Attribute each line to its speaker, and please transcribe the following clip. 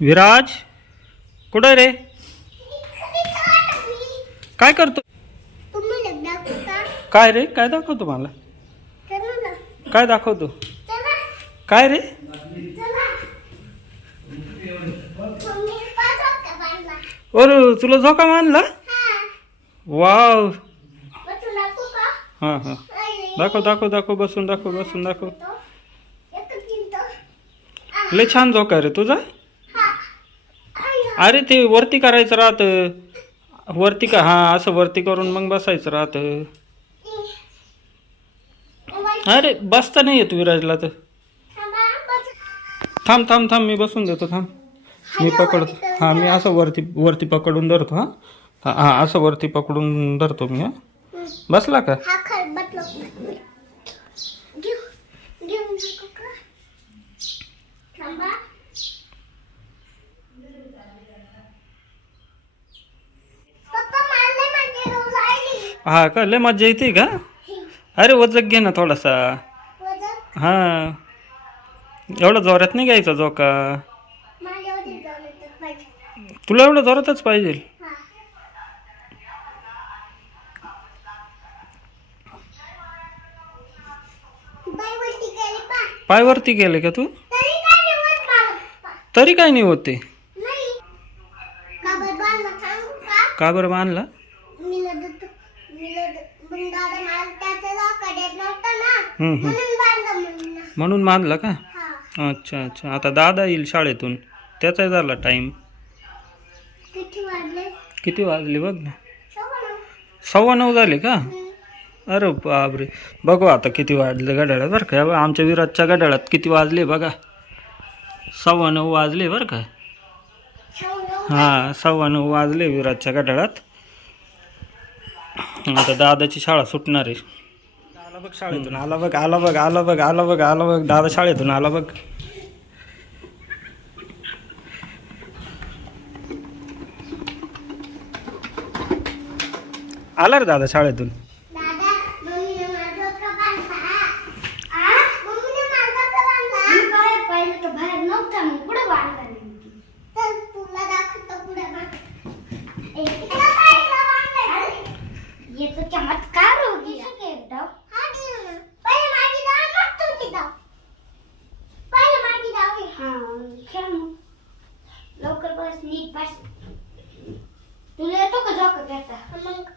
Speaker 1: विराज कुठं आहे रे? काय करतो? काय रे? काय दाखवतो मला? काय दाखवतो? काय रे? अरे तुला झोका मानला? वाव. हां हां. दाखव दाखव दाखव बसून दाखव बसून दाखव. लय छान झोका रे तुझा. अरे ते वरती करायचं राहतं. वरती का? हां असं वरती करून मग बसायचं राहतं. अरे बसता नाही येत विराजला तर. थांब थांब थांब मी बसून देतो थांब. मी पकडतो. हां मी असं वरती वरती पकडून धरतो हां. हां हां असं वरती पकडून धरतो मी हां. बसला का?
Speaker 2: घेऊ घेऊ नको का थांबा पप्पा मारले म्हणजे रोज आली
Speaker 1: हा का? लय मज्जा येते का? अरे वजक घे ना थोडासा. हां. एवढा जोरात नाही घ्यायचा
Speaker 2: येतं पाहिजे
Speaker 1: तुला एवढं जोरातच पाहिजे. पायवरती गेले का तू?
Speaker 2: तरी काय
Speaker 1: नाही होते
Speaker 2: का? बरं बांधला? म्हणून बांधलं
Speaker 1: का? अच्छा अच्छा. आता दादा येईल शाळेतून. त्याचा झाला टाईम
Speaker 2: किती वाजले?
Speaker 1: बघ ना.
Speaker 2: सव्वा नऊ.
Speaker 1: झाले का. अरे बापरे. बघू आता किती वाजले गडाळ्यात बरं का. आमच्या विराटच्या गडाळ्यात किती वाजले बघा. सव्वा नऊ वाजले बरं का. हां सव्वा नऊ वाजले विराटच्या गडाळ्यात आता दादाची शाळा सुटणार आहे. आला बघ शाळेतून आला बघ आला बघ आला बघ आला बघ आला बघ दादा शाळेतून आला बघ. आला रे दादा शाळेतून
Speaker 2: दादा मम्मीने मला डोकं बांधला. आ? मम्मीने मला डोकं बांधला.
Speaker 3: पाहिलं तर बाहेर नव्हता मग कुठं बांधला नेमकी
Speaker 2: चल तुला दाखवतो पुढे बांध. ए, इकडं साईडला बांधायचं.
Speaker 3: येतो चमत्कार हो गया एकदम
Speaker 2: हा, घे ना. पहिले माझी डाव, मग तुझी डाव. पहिले माझी डाव घे.
Speaker 3: हा खेळ मग लवकर बस नीट बस. तुला येतो का झोका घेता
Speaker 2: मग